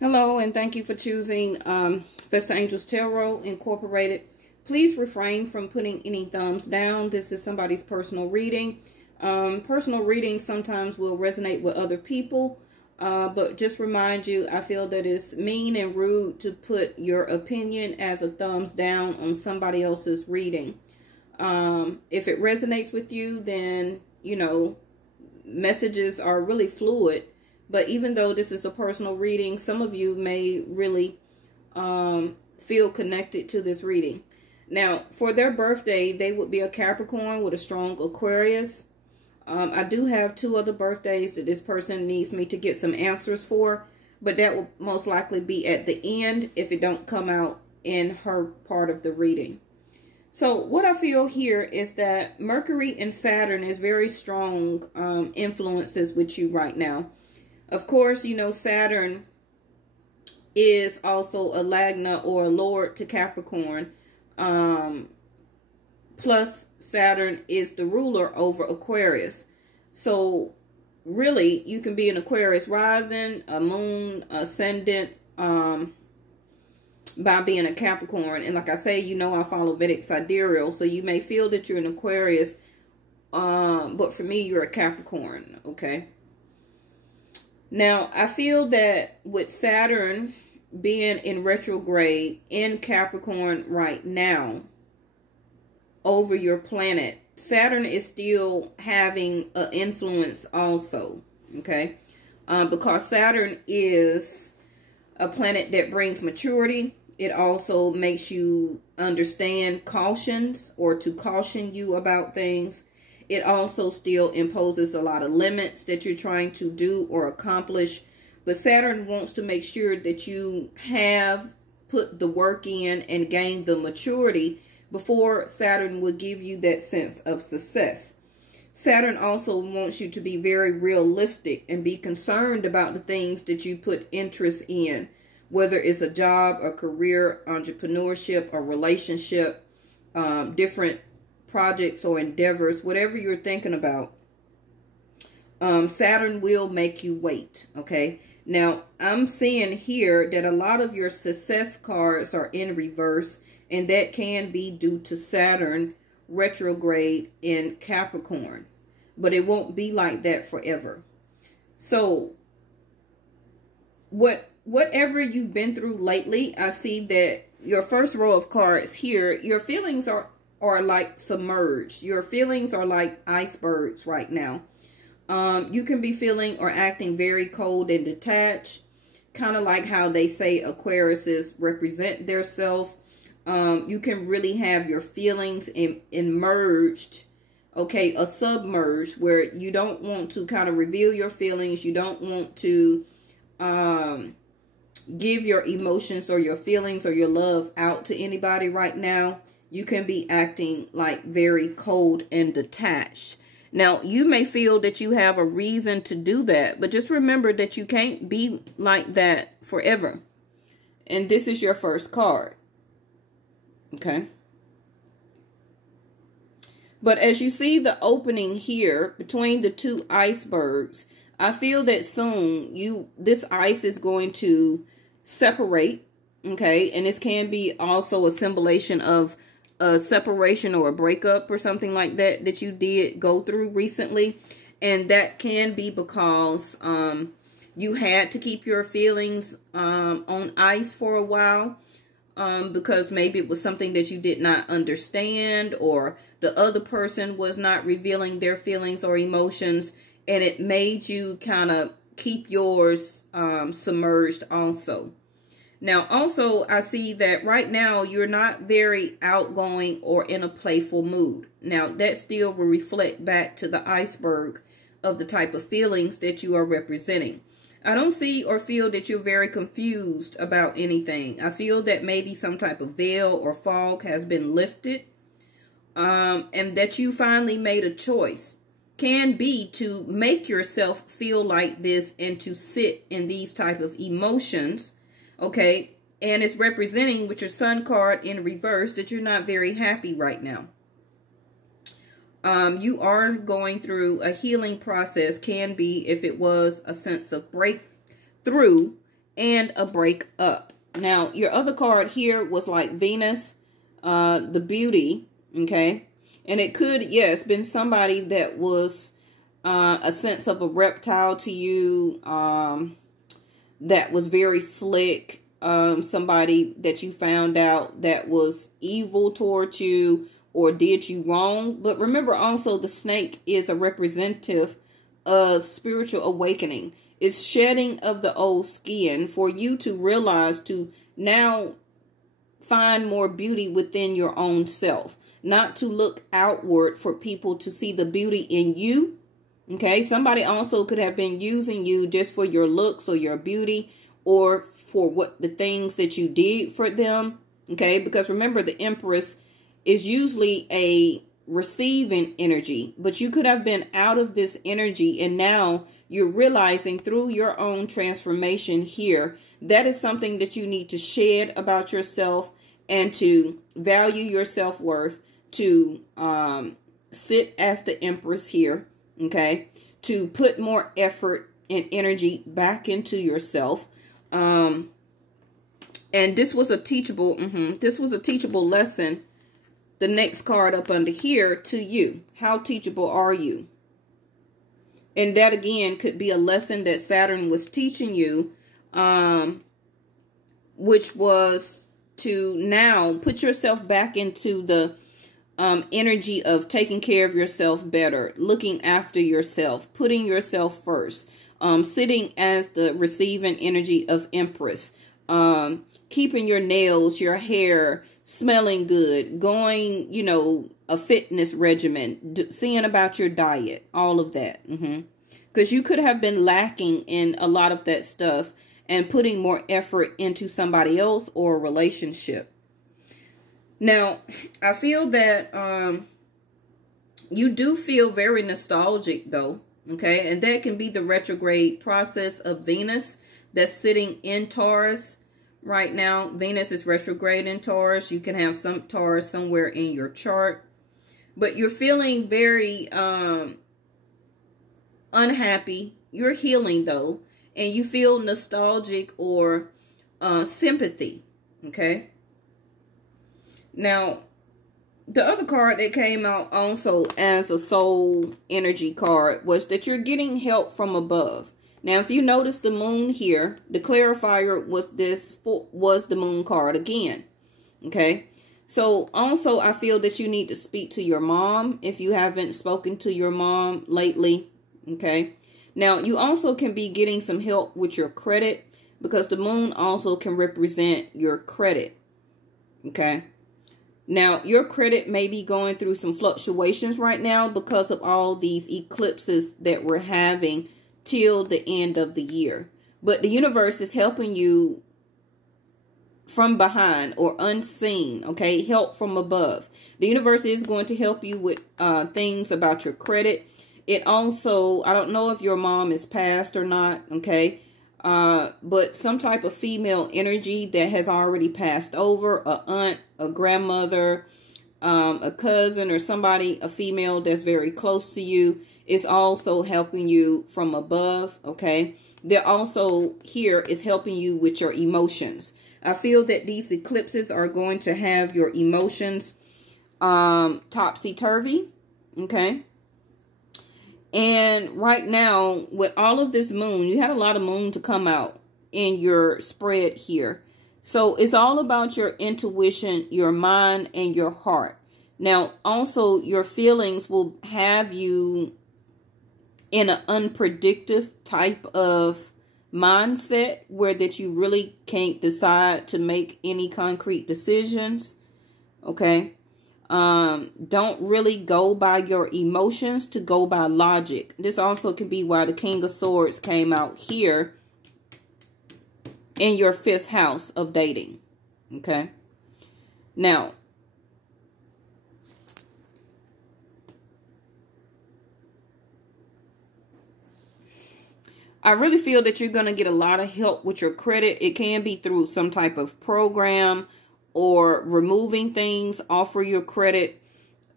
Hello, and thank you for choosing Vesta Angels Tarot Incorporated. Please refrain from putting any thumbs down. This is somebody's personal reading. Personal readings sometimes will resonate with other people, but just remind you, I feel that it's mean and rude to put your opinion as a thumbs down on somebody else's reading. If it resonates with you, then, you know, messages are really fluid. But even though this is a personal reading, some of you may really feel connected to this reading. Now, for their birthday, they would be a Capricorn with a strong Aquarius. I do have two other birthdays that this person needs me to get some answers for, but that will most likely be at the end if it don't come out in her part of the reading. So what I feel here is that Mercury and Saturn is very strong influences with you right now. Of course, you know, Saturn is also a Lagna or a Lord to Capricorn. Plus, Saturn is the ruler over Aquarius. So, really, you can be an Aquarius rising, a moon, ascendant, by being a Capricorn. And like I say, you know, I follow Vedic sidereal. So, you may feel that you're an Aquarius, but for me, you're a Capricorn, okay? Now, I feel that with Saturn being in retrograde in Capricorn right now over your planet, Saturn is still having an influence also, okay? Because Saturn is a planet that brings maturity. It also makes you understand cautions or to caution you about things. It also still imposes a lot of limits that you're trying to do or accomplish. But Saturn wants to make sure that you have put the work in and gained the maturity before Saturn will give you that sense of success. Saturn also wants you to be very realistic and be concerned about the things that you put interest in, whether it's a job, a career, entrepreneurship, a relationship, different projects or endeavors, whatever you're thinking about. Saturn will make you wait, okay? Now, I'm seeing here that a lot of your success cards are in reverse, and that can be due to Saturn retrograde in Capricorn. But it won't be like that forever. So, whatever you've been through lately, I see that your first row of cards here, your feelings are like submerged. Your feelings are like icebergs right now. You can be feeling or acting very cold and detached, kind of like how they say Aquariuses represent their self. You can really have your feelings immersed, okay, or submerged, where you don't want to kind of reveal your feelings. You don't want to give your emotions or your feelings or your love out to anybody right now. You can be acting like very cold and detached. Now, you may feel that you have a reason to do that, but just remember that you can't be like that forever. And this is your first card. Okay. But as you see the opening here between the two icebergs, I feel that soon this ice is going to separate. Okay. And this can be also a symbolization of a separation or a breakup or something like that that you did go through recently. And that can be because you had to keep your feelings on ice for a while, because maybe it was something that you did not understand, or the other person was not revealing their feelings or emotions, and it made you kind of keep yours submerged also. Now, also, I see that right now you're not very outgoing or in a playful mood. Now, that still will reflect back to the iceberg of the type of feelings that you are representing. I don't see or feel that you're very confused about anything. I feel that maybe some type of veil or fog has been lifted, and that you finally made a choice. Can be to make yourself feel like this and to sit in these type of emotions. Okay, and it's representing with your Sun card in reverse that you're not very happy right now. You are going through a healing process, can be if it was a sense of breakthrough and a breakup. Now, your other card here was like Venus, the beauty, okay? And it could, yes, been somebody that was a sense of a reptile to you, that was very slick, somebody that you found out that was evil towards you or did you wrong. But remember also, the snake is a representative of spiritual awakening. It's shedding of the old skin for you to realize, to now find more beauty within your own self, not to look outward for people to see the beauty in you. Okay, somebody also could have been using you just for your looks or your beauty, or for what the things that you did for them. Okay, because remember, the Empress is usually a receiving energy, but you could have been out of this energy, and now you're realizing through your own transformation here, that is something that you need to shed about yourself, and to value your self-worth, to sit as the Empress here, okay, to put more effort and energy back into yourself. And this was a teachable, this was a teachable lesson. The next card up under here to you. How teachable are you? And that again could be a lesson that Saturn was teaching you, which was to now put yourself back into the energy of taking care of yourself better, looking after yourself, putting yourself first, sitting as the receiving energy of Empress, keeping your nails, your hair smelling good, going, you know, a fitness regimen, seeing about your diet, all of that. Because you could have been lacking in a lot of that stuff and putting more effort into somebody else or a relationship. Now, I feel that you do feel very nostalgic though, okay? And that can be the retrograde process of Venus that's sitting in Taurus right now. Venus is retrograde in Taurus. You can have some Taurus somewhere in your chart. But you're feeling very unhappy. You're healing though. And you feel nostalgic or sympathy, okay? Now, the other card that came out also as a soul energy card was that you're getting help from above. Now, if you notice the moon here, the clarifier was the moon card again. Okay. So also I feel that you need to speak to your mom if you haven't spoken to your mom lately. Okay. Now, you also can be getting some help with your credit, because the moon also can represent your credit. Okay. Now, your credit may be going through some fluctuations right now because of all these eclipses that we're having till the end of the year. But the universe is helping you from behind or unseen, okay? Help from above. The universe is going to help you with things about your credit. It also, I don't know if your mom is passed or not, okay? But some type of female energy that has already passed over, a aunt, a grandmother, a cousin, or somebody, a female that's very close to you, is also helping you from above, okay? They're also here is helping you with your emotions. I feel that these eclipses are going to have your emotions topsy-turvy, okay? And right now, with all of this moon, you had a lot of moon to come out in your spread here. So it's all about your intuition, your mind, and your heart. Now, also, your feelings will have you in an unpredictable type of mindset where that you really can't decide to make any concrete decisions. Okay. Don't really go by your emotions, to go by logic. This also can be why the King of Swords came out here in your 5th house of dating. Okay. Now, I really feel that you're going to get a lot of help with your credit. It can be through some type of program or removing things off of your credit.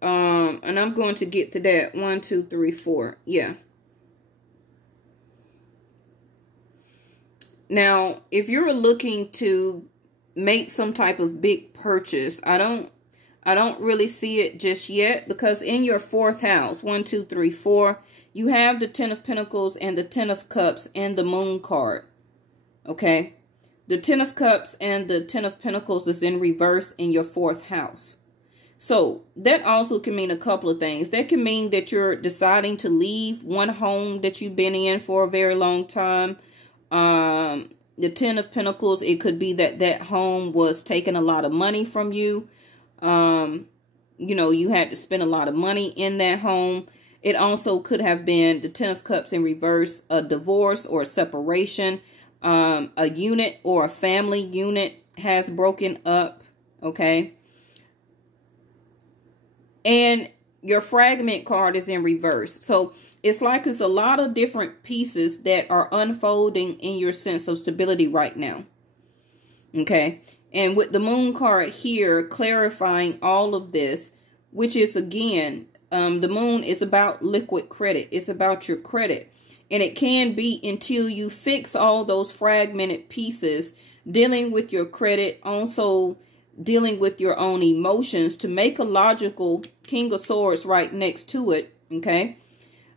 And I'm going to get to that. 1, 2, 3, 4. Yeah. Now, if you're looking to make some type of big purchase, I don't really see it just yet, because in your fourth house, 1, 2, 3, 4, you have the 10 of Pentacles and the 10 of Cups and the Moon card. Okay. The 10 of Cups and the 10 of Pentacles is in reverse in your fourth house. So that also can mean a couple of things. That can mean that you're deciding to leave one home that you've been in for a very long time. The 10 of Pentacles, it could be that that home was taking a lot of money from you. You know, you had to spend a lot of money in that home. It also could have been the 10 of Cups in reverse, a divorce or a separation. A unit or a family unit has broken up, okay? And your Fragment card is in reverse. So it's like it's a lot of different pieces that are unfolding in your sense of stability right now, okay? And with the Moon card here clarifying all of this, which is, again, the Moon is about liquid credit. It's about your credit. And it can be until you fix all those fragmented pieces, dealing with your credit, also dealing with your own emotions, to make a logical King of Swords right next to it, okay?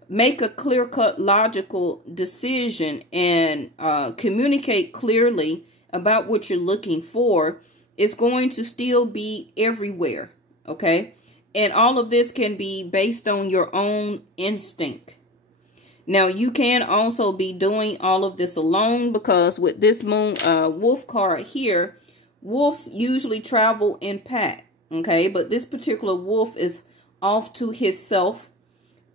Make a clear-cut logical decision and communicate clearly about what you're looking for. It's going to still be everywhere, okay? And all of this can be based on your own instinct. Now, you can also be doing all of this alone, because with this Moon Wolf card here, wolves usually travel in pack, okay? But this particular wolf is off to himself,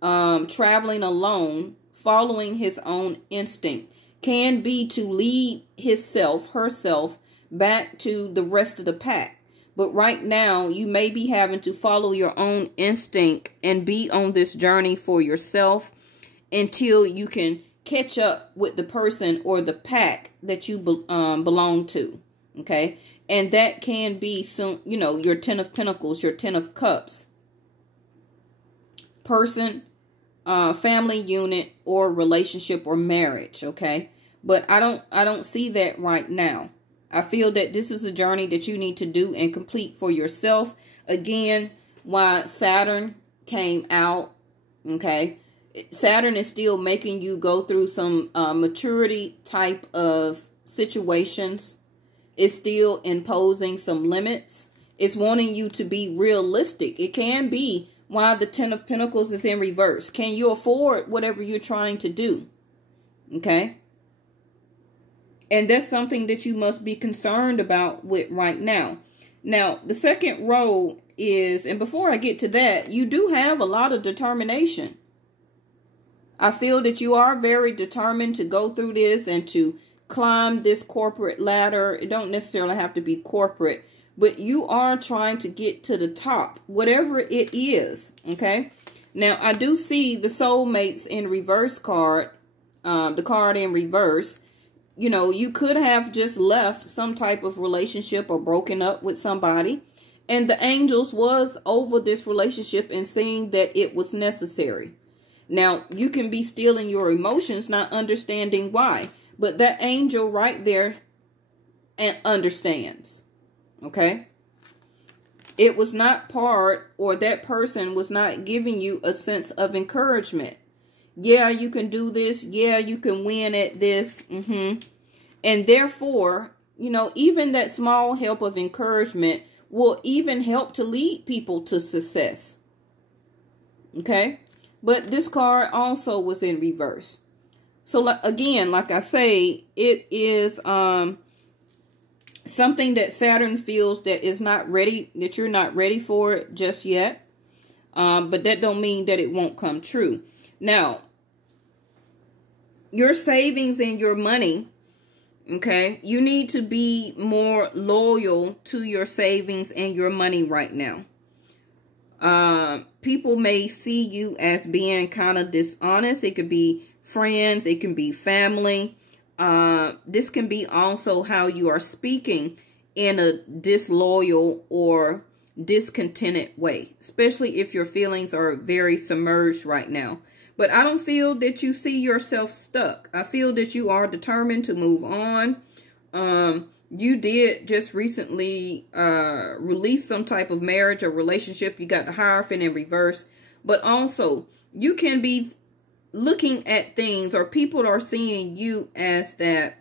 traveling alone, following his own instinct. Can be to lead herself back to the rest of the pack. But right now, you may be having to follow your own instinct and be on this journey for yourself, until you can catch up with the person or the pack that you belong to, okay? And that can be, some, you know, your 10 of Pentacles, your 10 of Cups, person, family unit, or relationship or marriage, okay? But I don't see that right now. I feel that this is a journey that you need to do and complete for yourself. Again, why Saturn came out, okay? Saturn is still making you go through some maturity type of situations. It's still imposing some limits. It's wanting you to be realistic. It can be why the 10 of Pentacles is in reverse. Can you afford whatever you're trying to do? Okay? And that's something that you must be concerned about with right now. Now, the second row is, and before I get to that, you do have a lot of determination. I feel that you are very determined to go through this and to climb this corporate ladder. It don't necessarily have to be corporate, but you are trying to get to the top, whatever it is, okay? Now, I do see the soulmates in reverse card, the card in reverse. You know, you could have just left some type of relationship or broken up with somebody, and the angels was over this relationship and seeing that it was necessary. Now, you can be still in your emotions, not understanding why. But that angel right there understands. Okay? It was not part, or that person was not giving you a sense of encouragement. Yeah, you can do this. Yeah, you can win at this. And therefore, you know, even that small help of encouragement will even help to lead people to success. Okay? But this card also was in reverse. So again, like I say, it is something that Saturn feels that is not ready, that you're not ready for it just yet. But that don't mean that it won't come true. Now, your savings and your money, okay, you need to be more loyal to your savings and your money right now. People may see you as being kind of dishonest. It could be friends. It can be family. This can be also how you are speaking in a disloyal or discontented way, especially if your feelings are very submerged right now. But I don't feel that you see yourself stuck. I feel that you are determined to move on. You did just recently release some type of marriage or relationship. You got the Hierophant in reverse. But also, you can be looking at things, or people are seeing you as that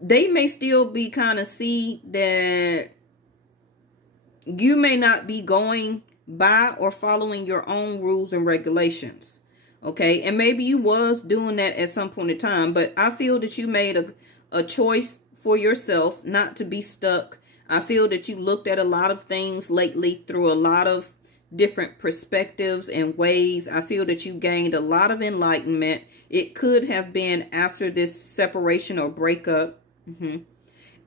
they may still be kind of see that you may not be going by or following your own rules and regulations. Okay. And maybe you was doing that at some point in time, but I feel that you made a choice for yourself not to be stuck. I feel that you looked at a lot of things lately through a lot of different perspectives and ways. I feel that you gained a lot of enlightenment. It could have been after this separation or breakup.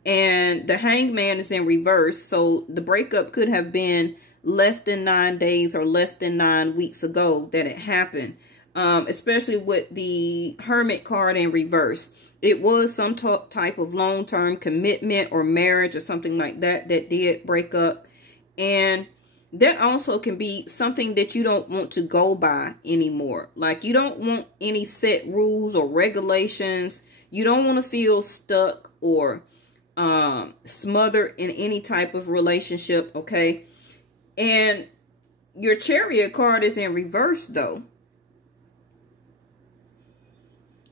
And the Hangman is in reverse. So the breakup could have been less than 9 days or less than 9 weeks ago that it happened. Especially with the Hermit card in reverse. It was some type of long-term commitment or marriage or something like that that did break up. And that also can be something that you don't want to go by anymore. Like, you don't want any set rules or regulations. You don't want to feel stuck or smothered in any type of relationship, okay? And your Chariot card is in reverse, though.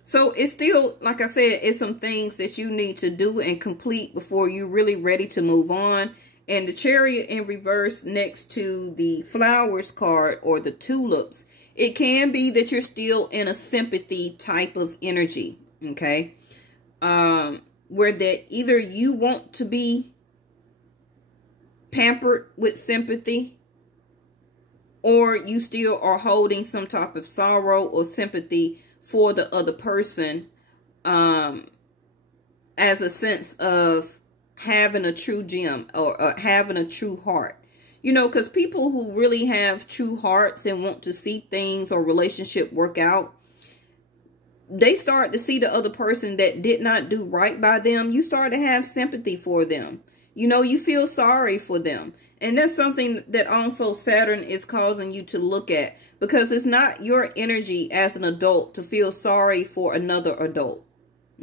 So it's still, like I said, it's some things that you need to do and complete before you're really ready to move on. And the Chariot in reverse next to the Flowers card or the Tulips, it can be that you're still in a sympathy type of energy, okay? Where that either you want to be pampered with sympathy, or you still are holding some type of sorrow or sympathy for the other person, as a sense of having a true gem or having a true heart. You know, because people who really have true hearts and want to see things or relationship work out, they start to see the other person that did not do right by them. You start to have sympathy for them. You know, you feel sorry for them. And that's something that also Saturn is causing you to look at, because it's not your energy as an adult to feel sorry for another adult.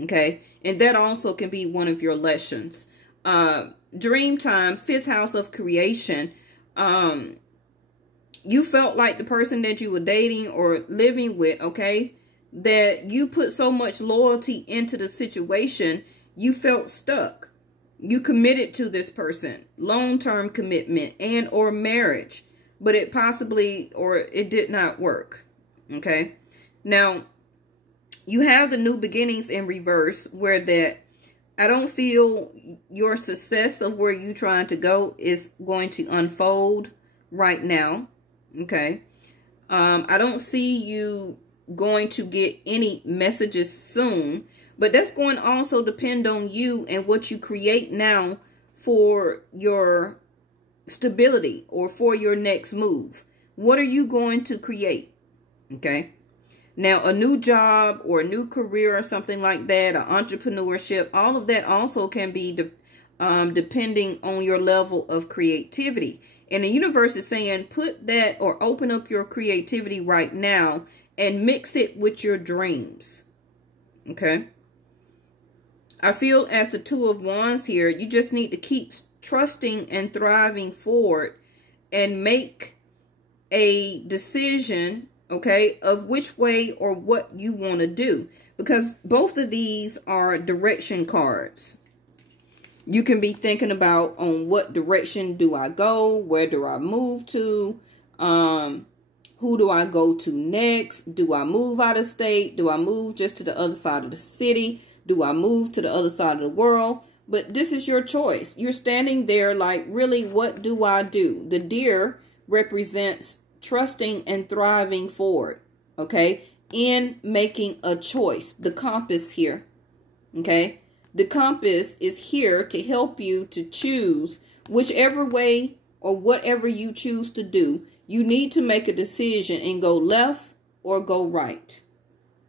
Okay. And that also can be one of your lessons. Dream time, 5th house of creation. You felt like the person that you were dating or living with, okay, that you put so much loyalty into the situation, you felt stuck. You committed to this person, long-term commitment and or marriage, but it possibly or it did not work. Okay. Now, you have the New Beginnings in reverse, where that I don't feel your success of where you're trying to go is going to unfold right now. Okay. I don't see you going to get any messages soon, but that's going to also depend on you and what you create now for your stability or for your next move. What are you going to create? Okay. Now, a new job or a new career or something like that, or entrepreneurship, all of that also can be depending on your level of creativity. And the universe is saying, put that or open up your creativity right now and mix it with your dreams. Okay. I feel as the 2 of Wands here, you just need to keep trusting and thriving forward and make a decision, okay, of which way or what you want to do. Because both of these are direction cards. You can be thinking about on what direction do I go? Where do I move to? Who do I go to next? Do I move out of state? Do I move just to the other side of the city? Do I move to the other side of the world? But this is your choice. You're standing there like, really, what do I do? The deer represents trusting and thriving forward, okay, in making a choice. The compass here, okay? The compass is here to help you to choose whichever way or whatever you choose to do. You need to make a decision and go left or go right,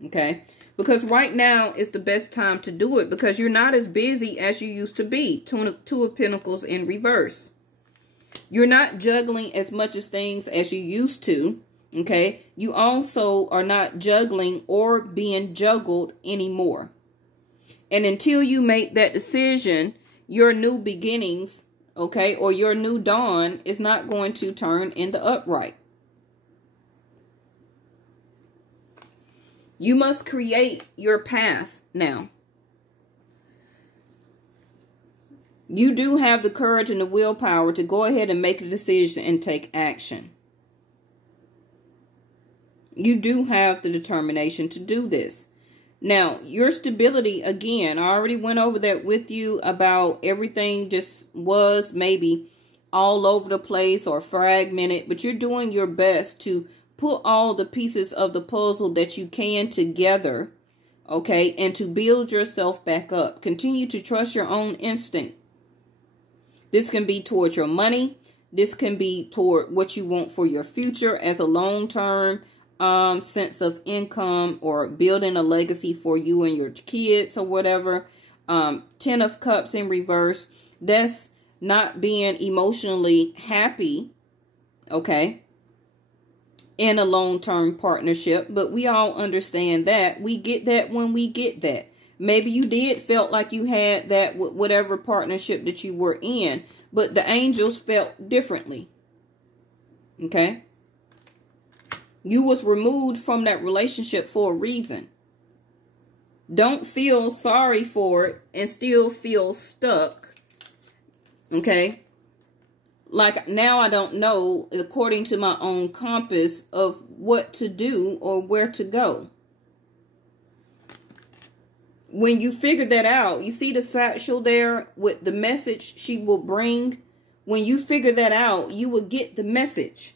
okay? Because right now is the best time to do it, because you're not as busy as you used to be. 2 of Pentacles in reverse. You're not juggling as much as things as you used to. Okay. You also are not juggling or being juggled anymore. And until you make that decision, your new beginnings, okay, or your new dawn is not going to turn in the upright. You must create your path now. You do have the courage and the willpower to go ahead and make a decision and take action. You do have the determination to do this. Now, your stability, again, I already went over that with you about everything just was maybe all over the place or fragmented, but you're doing your best to put all the pieces of the puzzle that you can together, okay, and to build yourself back up. Continue to trust your own instinct. This can be toward your money. This can be toward what you want for your future as a long-term sense of income or building a legacy for you and your kids or whatever. 10 of Cups in reverse. That's not being emotionally happy, okay, in a long-term partnership. But we all understand that. We get that when we get that. Maybe you did felt like you had that with whatever partnership that you were in, but the angels felt differently. Okay? You was removed from that relationship for a reason. Don't feel sorry for it and still feel stuck. Okay? Like now I don't know, according to my own compass, of what to do or where to go. When you figure that out, you see the satchel there with the message she will bring. When you figure that out, you will get the message.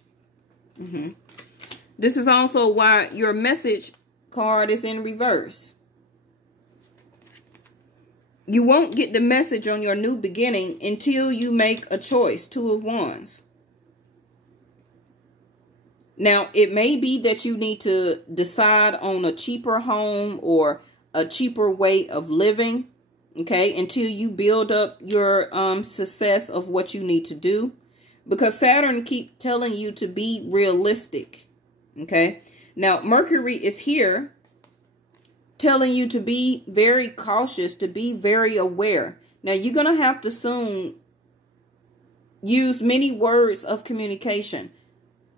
This is also why your message card is in reverse. You won't get the message on your new beginning until you make a choice. 2 of Wands. Now, it may be that you need to decide on a cheaper home or a cheaper way of living, okay, until you build up your success of what you need to do. Because Saturn keep telling you to be realistic, okay. Now, Mercury is here telling you to be very cautious, to be very aware. Now, you're going to have to soon use many words of communication.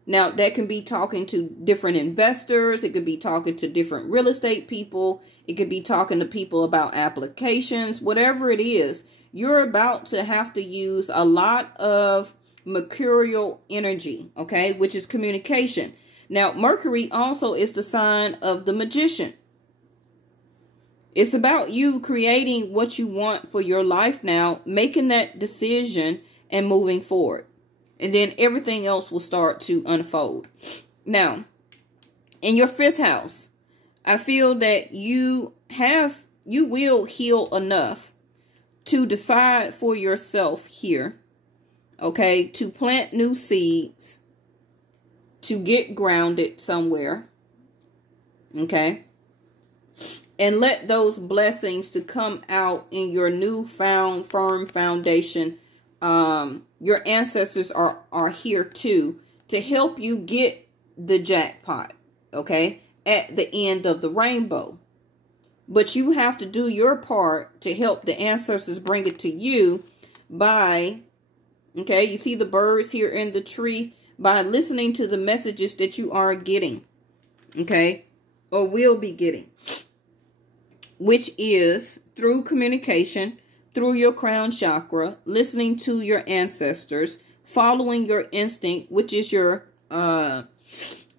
Now, that can be talking to different investors. It could be talking to different real estate people. It could be talking to people about applications. Whatever it is, you're about to have to use a lot of mercurial energy, okay, which is communication. Now, Mercury also is the sign of the Magician. It's about you creating what you want for your life now, making that decision and moving forward. And then everything else will start to unfold. Now, in your 5th house, I feel that you will heal enough to decide for yourself here, okay, to plant new seeds, to get grounded somewhere, okay, and let those blessings to come out in your newfound firm foundation. Your ancestors are here too to help you get the jackpot, okay, at the end of the rainbow. But you have to do your part to help the ancestors bring it to you by, okay, you see the birds here in the tree, by listening to the messages that you are getting, okay, or will be getting, which is through communication, through your crown chakra, listening to your ancestors, following your instinct, which is your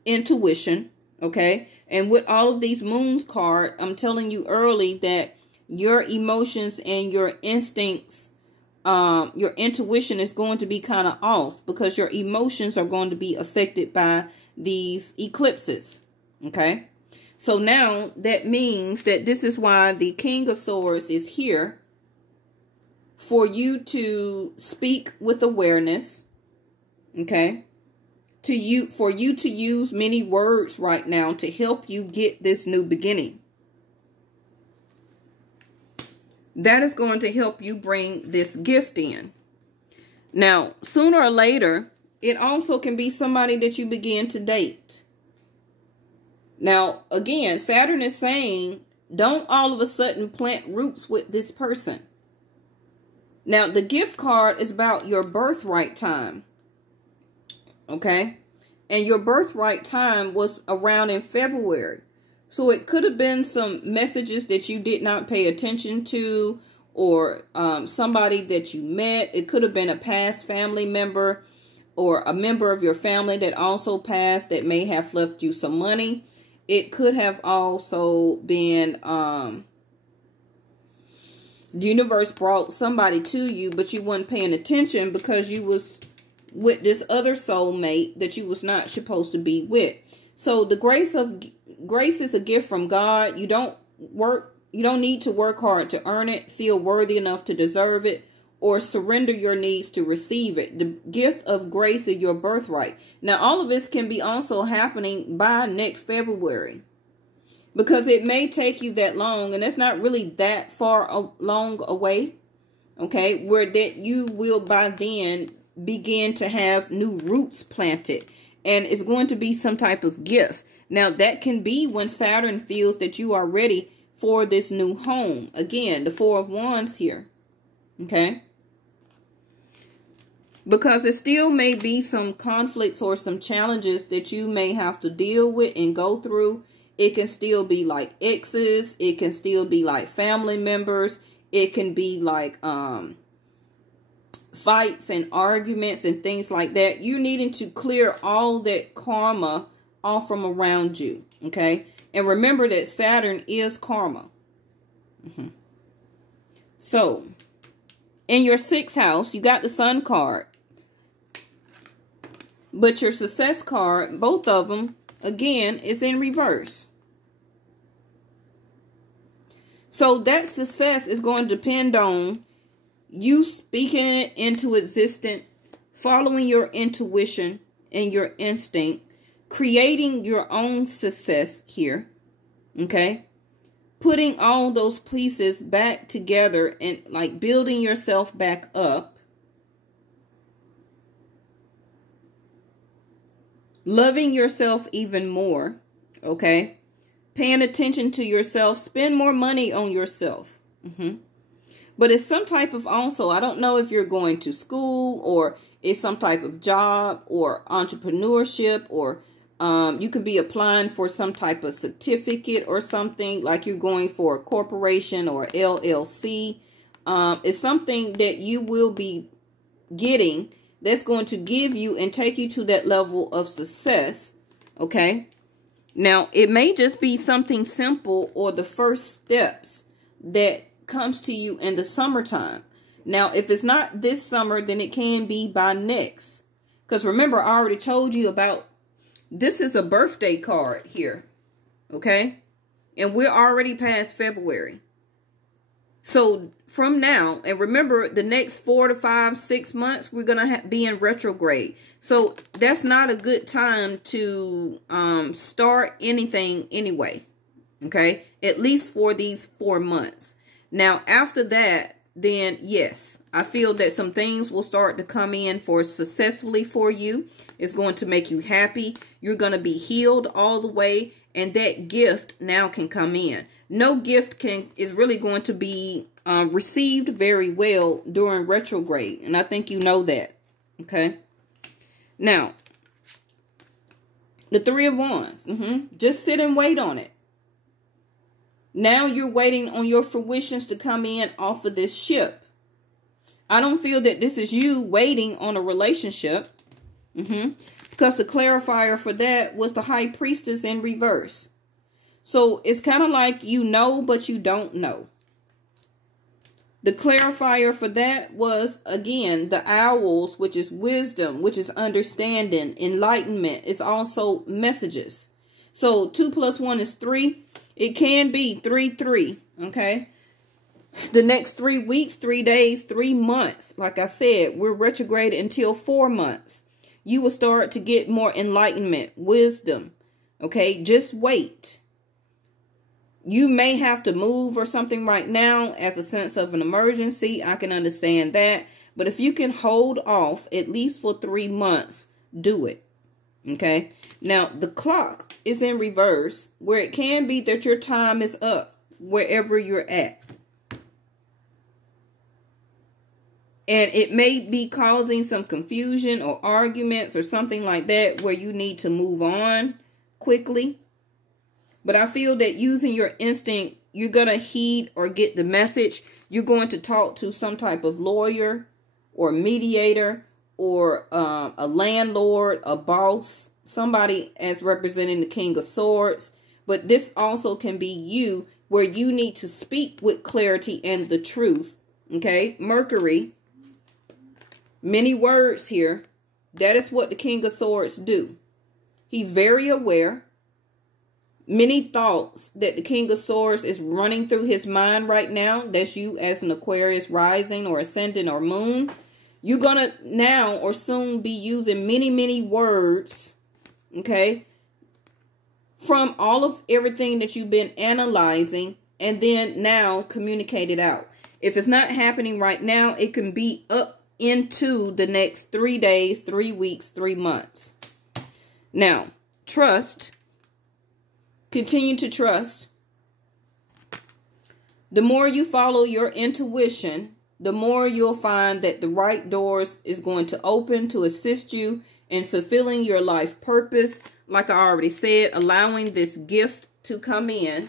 intuition, okay? And with all of these moons card, I'm telling you early that your emotions and your instincts, your intuition is going to be kind of off because your emotions are going to be affected by these eclipses, okay? So now that means that this is why the King of Swords is here, for you to speak with awareness, okay? For you to use many words right now to help you get this new beginning. That is going to help you bring this gift in. Now, sooner or later, it also can be somebody that you begin to date. Now, again, Saturn is saying, don't all of a sudden plant roots with this person. Now, the gift card is about your birthright time. Okay? And your birthright time was around in February. So it could have been some messages that you did not pay attention to, or somebody that you met. It could have been a past family member or a member of your family that also passed that may have left you some money. It could have also been the universe brought somebody to you, but you weren't paying attention because you was with this other soulmate that you was not supposed to be with. So the grace is a gift from God. You don't need to work hard to earn it, feel worthy enough to deserve it, or surrender your needs to receive it. The gift of grace is your birthright. Now, all of this can be also happening by next February, because it may take you that long, and it's not really that far long away, okay, where that you will by then begin to have new roots planted, and it's going to be some type of gift. Now, that can be when Saturn feels that you are ready for this new home. Again, the Four of Wands here, okay? Because there still may be some conflicts or some challenges that you may have to deal with and go through. It can still be like exes. It can still be like family members. It can be like fights and arguments and things like that. You're needing to clear all that karma off from around you, okay? And remember that Saturn is karma. So, in your 6th house, you got the Sun card. But your success card, both of them, again, is in reverse. So that success is going to depend on you speaking it into existence, following your intuition and your instinct, creating your own success here, okay? Putting all those pieces back together and like building yourself back up. Loving yourself even more, okay? Paying attention to yourself. Spend more money on yourself. But it's some type of also, I don't know if you're going to school or it's some type of job or entrepreneurship, or you could be applying for some type of certificate or something, like you're going for a corporation or LLC. It's something that you will be getting that's going to give you and take you to that level of success, okay? Now, it may just be something simple or the first steps that comes to you in the summertime. Now, if it's not this summer, then it can be by next. Because remember, I already told you about, this is a birthday card here, okay? And we're already past February. So from now, and remember, the next 4 to 5, 6 months, we're going to be in retrograde. So that's not a good time to start anything anyway. Okay, at least for these 4 months. Now, after that, then yes, I feel that some things will start to come in for successfully for you. It's going to make you happy. You're going to be healed all the way. And that gift now can come in. No gift is really going to be received very well during retrograde. And I think you know that. Okay. Now, the Three of Wands. Just sit and wait on it. Now you're waiting on your fruitions to come in off of this ship. I don't feel that this is you waiting on a relationship. Because the clarifier for that was the High Priestess in reverse. So it's kind of like you know, but you don't know. The clarifier for that was, again, the owls, which is wisdom, which is understanding, enlightenment. It's also messages. So 2 + 1 is 3. It can be 3, 3. Okay. The next 3 weeks, 3 days, 3 months. Like I said, we're retrograded until 4 months. You will start to get more enlightenment, wisdom. Okay, just wait. You may have to move or something right now as a sense of an emergency. I can understand that. But if you can hold off at least for 3 months, do it. Okay. Now, the clock is in reverse, where it can be that your time is up wherever you're at. And it may be causing some confusion or arguments or something like that where you need to move on quickly. But I feel that using your instinct, you're going to heed or get the message. You're going to talk to some type of lawyer or mediator or a landlord, a boss, somebody as representing the King of Swords. But this also can be you, where you need to speak with clarity and the truth. Okay, Mercury. Many words here. That is what the King of Swords do. He's very aware. Many thoughts that the King of Swords is running through his mind right now. That's you as an Aquarius rising or ascendant or moon. You're going to now or soon be using many, many words. Okay. From all of everything that you've been analyzing and then now communicate it out. If it's not happening right now, it can be up into the next 3 days, 3 weeks, 3 months. Now, trust. Continue to trust. The more you follow your intuition, the more you'll find that the right doors is going to open to assist you in fulfilling your life purpose. Like I already said, allowing this gift to come in.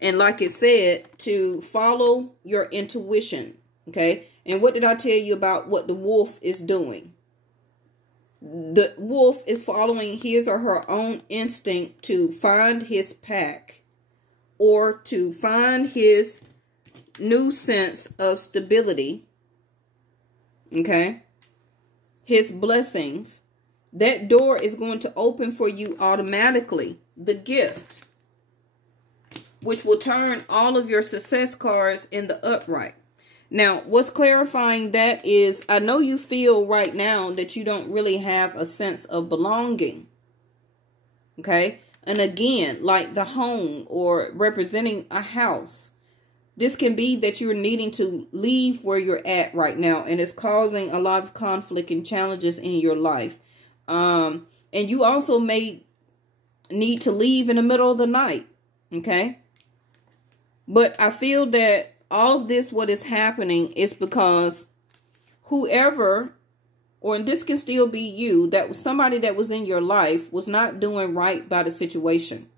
And like it said, to follow your intuition. Okay. And what did I tell you about what the wolf is doing? The wolf is following his or her own instinct to find his pack or to find his new sense of stability. Okay. His blessings. That door is going to open for you automatically. The gift, which will turn all of your success cards in the upright. Now, what's clarifying that is, I know you feel right now that you don't really have a sense of belonging. Okay? And again, like the home or representing a house. This can be that you're needing to leave where you're at right now. And it's causing a lot of conflict and challenges in your life. And you also may need to leave in the middle of the night. Okay? But I feel that all of this, what is happening is because whoever, or this can still be you, that was somebody that was in your life was not doing right by the situation.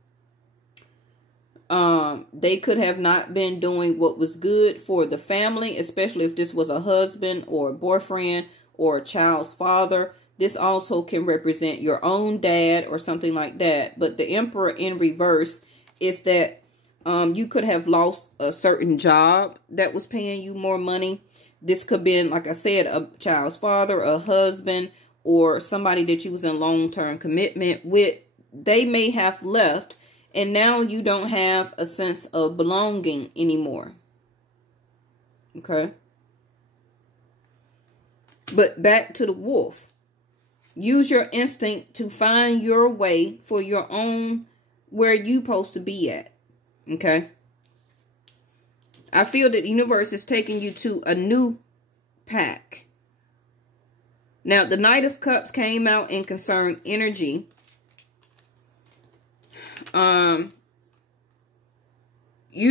They could have not been doing what was good for the family, especially if this was a husband or a boyfriend or a child's father. This also can represent your own dad or something like that. But the Emperor in reverse is that you could have lost a certain job that was paying you more money. This could have been, like I said, a child's father, a husband, or somebody that you was in long-term commitment with. They may have left, and now you don't have a sense of belonging anymore. Okay. But back to the wolf. Use your instinct to find your way for your own, where you supposed to be at. Okay. I feel that the universe is taking you to a new pack. Now, the Knight of Cups came out in concern energy. You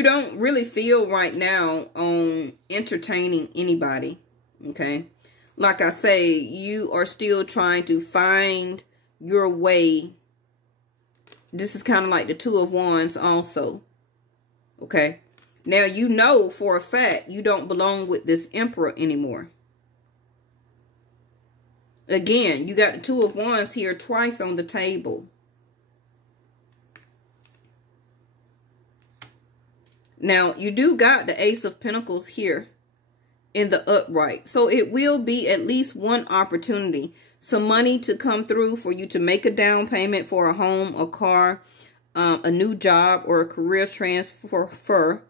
don't really feel right now on entertaining anybody. Okay. Like I say, you are still trying to find your way. This is kind of like the Two of Wands also. Okay. Now, you know for a fact you don't belong with this Emperor anymore. Again, you got the Two of Wands here twice on the table. Now, you do got the Ace of Pentacles here in the upright. So it will be at least one opportunity. Some money to come through for you to make a down payment for a home, a car, a new job, or a career transfer,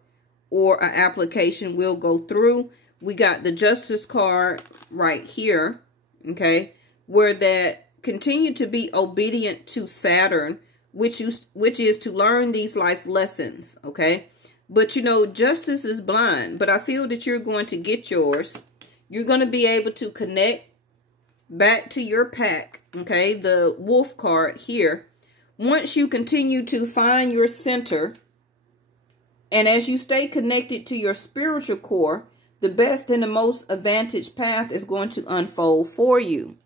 or an application will go through. We got the Justice card right here, okay, where that continue to be obedient to Saturn, which is to learn these life lessons, okay. But you know, justice is blind, but I feel that you're going to get yours. You're going to be able to connect back to your pack, okay, the wolf card here. Once you continue to find your center, and as you stay connected to your spiritual core, the best and the most advantaged path is going to unfold for you.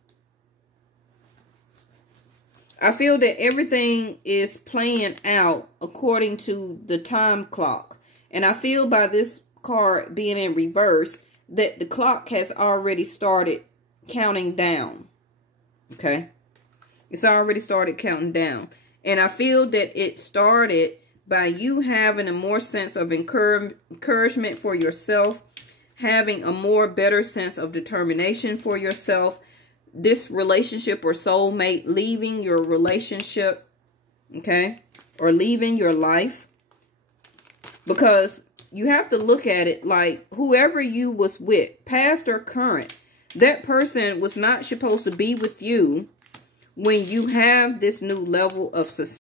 I feel that everything is playing out according to the time clock. And I feel by this card being in reverse that the clock has already started counting down. Okay? It's already started counting down. And I feel that it started by you having a more sense of encouragement for yourself, having a more better sense of determination for yourself, this relationship or soulmate leaving your relationship, okay, or leaving your life. Because you have to look at it like whoever you was with, past or current, that person was not supposed to be with you when you have this new level of success.